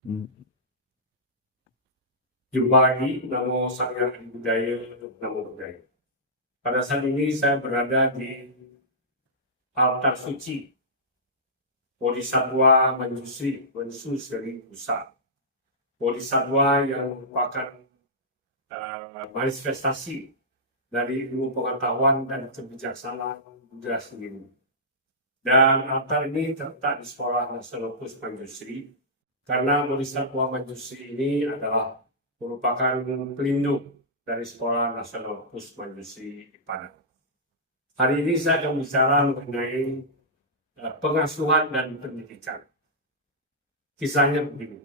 Hmm. Jumpa lagi, Namo Sang Hyang Budaya, Namo Budaya. Pada saat ini saya berada di altar suci Bodhisattva Manjusri Sri Pusat. Bodhisattva yang merupakan manifestasi dari ilmu pengetahuan dan kebijaksanaan Buddha sendiri. Dan altar ini terletak di Sekolah Nasional Pus Manjusri, karena Bodhisattva Manjusri ini adalah merupakan pelindung dari Sekolah Nasional Pus Manjusri di Padang. Hari ini saya akan bicara mengenai pengasuhan dan pendidikan. Kisahnya begini.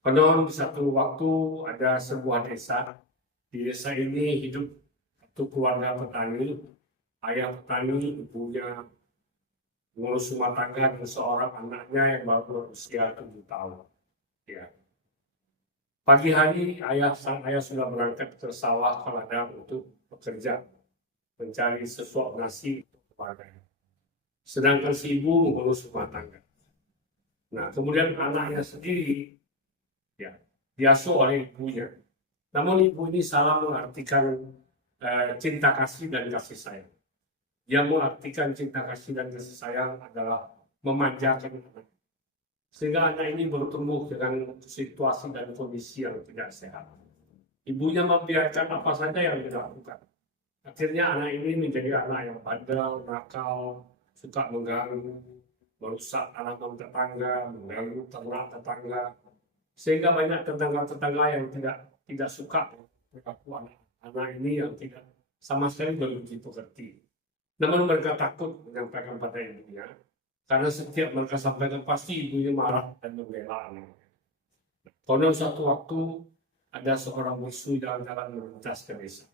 Konon di satu waktu ada sebuah desa. Di desa ini hidup satu keluarga petani. Ayah petani, ibunya mengurus rumah tangga dan seorang anaknya yang baru berusia 7 tahun. Ya. Pagi hari sang ayah sudah berangkat ke sawah ke ladang untuk bekerja, mencari sesuap nasi untuk keluarganya. Sedangkan si ibu mengurus rumah tangga. Nah, kemudian anaknya sendiri ya diasuh oleh ibunya. Namun ibu ini salah mengartikan cinta kasih dan kasih sayang. Dia mengartikan cinta kasih dan kasih sayang adalah memanjakan anak. Sehingga anak ini bertumbuh dengan situasi dan kondisi yang tidak sehat. Ibunya membiarkan apa saja yang dilakukan. Akhirnya anak ini menjadi anak yang bandel, nakal, suka mengganggu, merusak tanaman tetangga, mengganggu ternak tetangga, sehingga banyak tetangga-tetangga yang tidak suka perilaku anak ini yang tidak sama sekali belum dimengerti. Namun mereka takut menyampaikan pada ibunya, karena setiap mereka sampaikan pasti ibunya marah dan membela anaknya. Konon suatu waktu ada seorang biksu jalan-jalan melintas ke desa.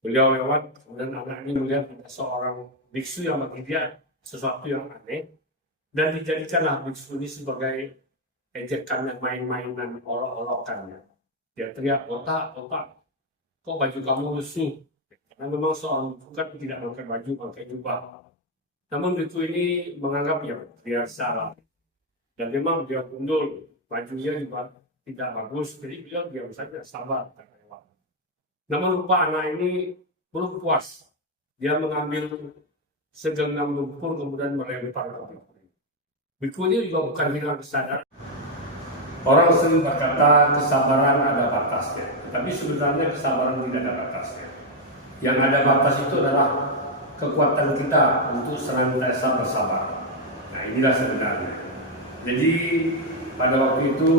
Beliau lewat, kemudian anak ini melihat ada seorang biksu yang bagi dia sesuatu yang aneh, dan dijadikanlah biksu ini sebagai ejekan yang main-mainan, olok-olokannya. Dia teriak, otak, kok baju kamu lusuh? Karena memang seorang biksu kan tidak pakai baju, pakai jubah. Namun biksu ini menganggap ya biasa lah. Dan memang dia gundul, bajunya juga tidak bagus, jadi beliau diam saja, sabar. Namun lupa anak ini belum puas. Dia mengambil segenggam lumpur kemudian melempar ke biku. Biku ini juga bukan hilang kesadaran. Orang sering berkata kesabaran ada batasnya, tetapi sebenarnya kesabaran tidak ada batasnya. Yang ada batas itu adalah kekuatan kita untuk senantiasa bersabar. Nah, inilah sebenarnya. Jadi pada waktu itu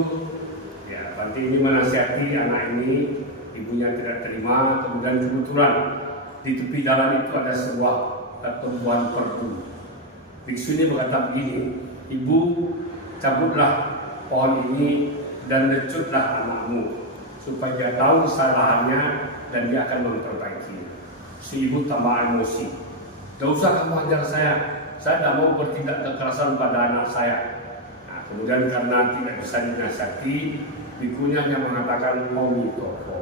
ya Banti ini menasihati anak ini. Ibunya tidak terima, kemudian kebetulan di tepi jalan itu ada sebuah tumbuhan perdu. Biksu ini berkata begini, ibu cabutlah pohon ini dan lecutlah anakmu, supaya dia tahu kesalahannya dan dia akan memperbaiki. Si ibu tambah emosi, tidak usah kamu ajar saya tidak mau bertindak kekerasan pada anak saya. Nah, kemudian karena tidak bisa dinasihati, bikunya hanya mengatakan omitopo.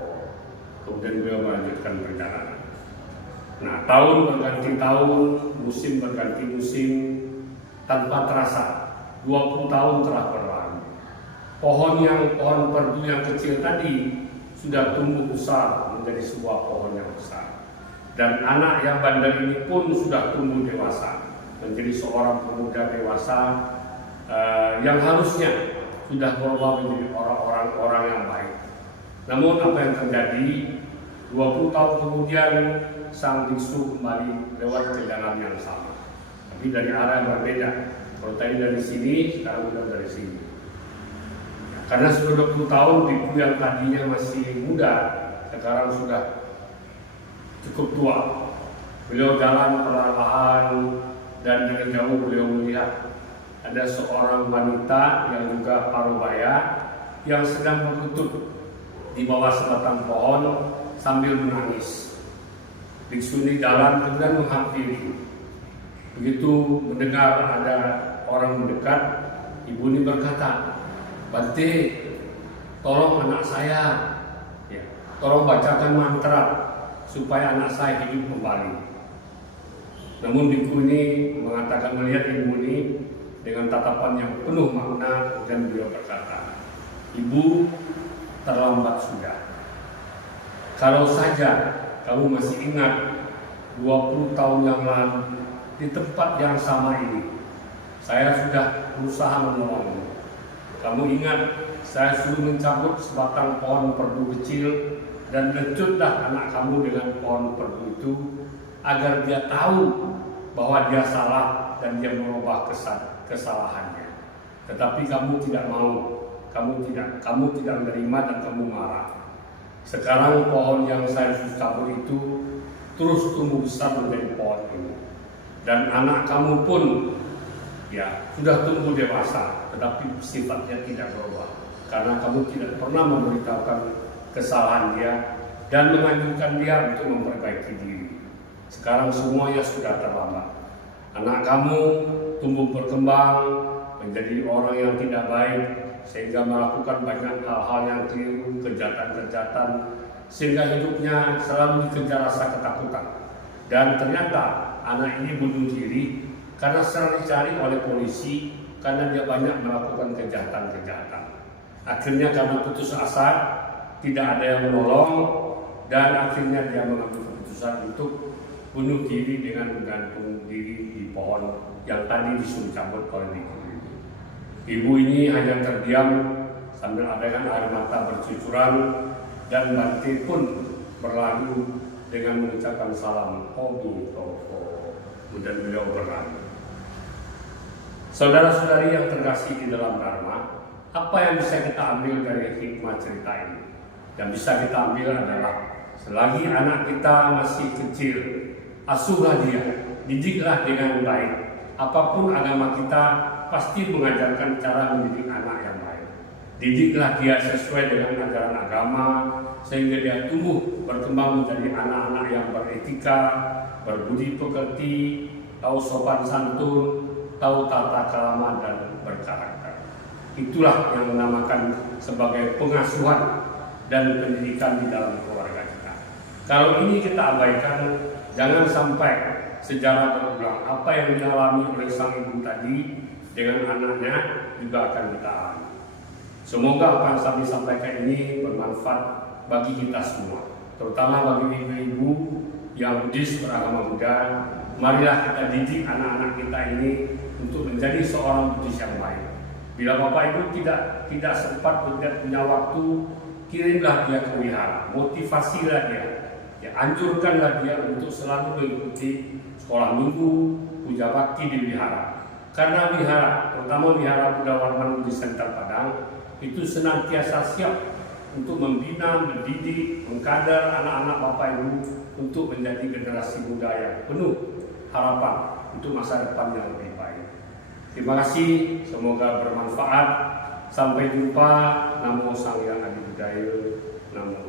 Kemudian beliau melanjutkan perjalanan. Nah, tahun berganti tahun, musim berganti musim, tanpa terasa 20 tahun telah berlalu. Pohon perdu yang kecil tadi sudah tumbuh besar menjadi sebuah pohon yang besar. Dan anak yang bandel ini pun sudah tumbuh dewasa, menjadi seorang pemuda dewasa yang harusnya sudah berubah menjadi orang yang baik. Namun apa yang terjadi, 20 tahun kemudian sang biksu kembali lewat ke jalan yang sama, tapi dari arah yang berbeda. Kalau tadi dari sini, sekarang sudah dari sini. Karena sudah 20 tahun, biku yang tadinya masih muda, sekarang sudah cukup tua. Beliau jalan perlahan dan dari jauh beliau melihat ada seorang wanita yang juga parubaya yang sedang berlutut di bawah sebatang pohon sambil menangis. Biksu ini jalan kemudian menghampiri. Begitu mendengar ada orang mendekat, ibu ini berkata, Bante, tolong anak saya, ya, tolong bacakan mantra supaya anak saya hidup kembali. Namun biku ini mengatakan melihat ibu ini, dengan tatapan yang penuh makna dan beliau berkata, "Ibu, terlambat sudah. Kalau saja kamu masih ingat 20 tahun yang lalu di tempat yang sama ini, saya sudah berusaha menolongmu. Kamu ingat saya suruh mencabut sebatang pohon perdu kecil dan lecutlah anak kamu dengan pohon perdu itu agar dia tahu bahwa dia salah dan dia merubah kesalahannya. Tetapi kamu tidak mau, kamu tidak menerima dan kamu marah. Sekarang pohon yang saya suruh cabut itu terus tumbuh besar menjadi pohon ini. Dan anak kamu pun ya sudah tumbuh dewasa, tetapi sifatnya tidak berubah. Karena kamu tidak pernah memberitahukan kesalahan dia dan menganjurkan dia untuk memperbaiki diri. Sekarang semuanya sudah terlambat. Anak kamu tumbuh berkembang menjadi orang yang tidak baik, sehingga melakukan banyak hal-hal yang keliru, kejahatan-kejahatan, sehingga hidupnya selalu dikejar rasa ketakutan. Dan ternyata anak ini bunuh diri karena sering dicari oleh polisi karena dia banyak melakukan kejahatan-kejahatan. Akhirnya karena putus asa, tidak ada yang menolong, dan akhirnya dia mengambil keputusan untuk bunuh diri dengan menggantung diri di pohon yang tadi disuruh cabut oleh ibu. Ibu ini hanya terdiam sambil adegan air mata bercucuran, dan Bante pun berlalu dengan mengucapkan salam Omi Toko. Kemudian beliau berlalu. Saudara-saudari yang terkasih di dalam Dharma, apa yang bisa kita ambil dari hikmah cerita ini? Yang bisa kita ambil adalah selagi anak kita masih kecil, asuhlah dia, didiklah dengan baik. Apapun agama kita pasti mengajarkan cara mendidik anak yang baik. Didiklah dia sesuai dengan ajaran agama, sehingga dia tumbuh berkembang menjadi anak-anak yang beretika, berbudi pekerti, tahu sopan santun, tahu tata krama dan berkarakter. Itulah yang menamakan sebagai pengasuhan dan pendidikan di dalam keluarga kita. Kalau ini kita abaikan, jangan sampai sejarah berulang. Apa yang dialami oleh sang ibu tadi dengan anaknya juga akan kita alami. Semoga apa yang saya sampaikan ini bermanfaat bagi kita semua, terutama bagi ibu-ibu yang Buddhis beragama Buddha. Marilah kita didik anak-anak kita ini untuk menjadi seorang Buddhis yang baik. Bila Bapak Ibu tidak sempat punya waktu, kirimlah dia ke wihara, motivasilah dia, ya, anjurkanlah dia untuk selalu mengikuti sekolah minggu, puja bakti di wihara. Karena wihara, terutama wihara Buddha Warman Buddhist Center Padang, itu senantiasa siap untuk membina, mendidik, mengkader anak-anak Bapak Ibu untuk menjadi generasi muda yang penuh harapan untuk masa depan yang lebih baik. Terima kasih, semoga bermanfaat. Sampai jumpa. Namo Sang Hyang Adi Budaya. Namo